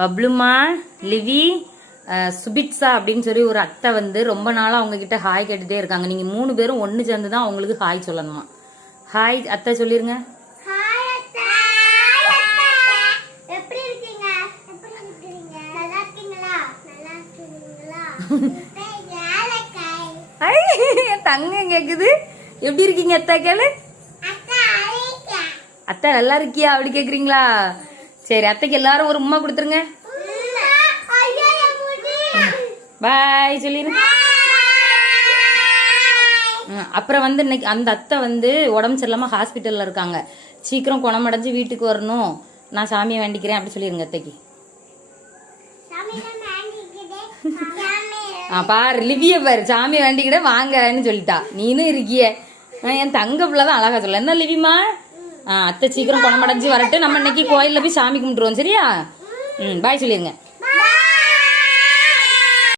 பப்ளுமா, Livy, சுபிட்சா அப்படின்னு சொல்லி ஒரு அத்தை வந்து ரொம்ப நாளாக அவங்க கிட்ட ஹாய் கேட்டுட்டே இருக்காங்க. நீங்கள் 3 பேரும் ஒன்று சேர்ந்து தான் அவங்களுக்கு ஹாய் சொல்லணுமா. ஹாய் அத்தை சொல்லிருங்க. தங்க கேக்குது. எப்படி இருக்கீங்க அத்தா? கேளு. அத்தை நல்லா இருக்கியா அப்படி கேக்குறீங்களா? சரி, அத்தைக்கு எல்லாரும் ஒரு உம்மா கொடுத்துருங்க. பாய் சொல்லிருங்க. அப்புறம் வந்து இன்னைக்கு அந்த அத்தை வந்து உடம்பு சரியில்லாம ஹாஸ்பிட்டல்ல இருக்காங்க. சீக்கிரம் குணமடைஞ்சு வீட்டுக்கு வரணும், நான் சாமியை வேண்டிக்கிறேன் அப்படி சொல்லிருங்க அத்தைக்கு. பாரு லிவிய பாரு, சாமியை வேண்டிக்கிட வாங்கன்னு சொல்லிட்டா. நீனும் இருக்கிய. என் தங்க பிள்ளைதான் அழகா சொல்ல. என்ன லிவிமா? அத்தை சீக்கிரம் குணமடைஞ்சு வரட்டு, நம்ம இன்னைக்கு கோயில்ல போய் சாமி கும்பிட்டுருவோம். சரியா? பாய் சொல்லிருங்க.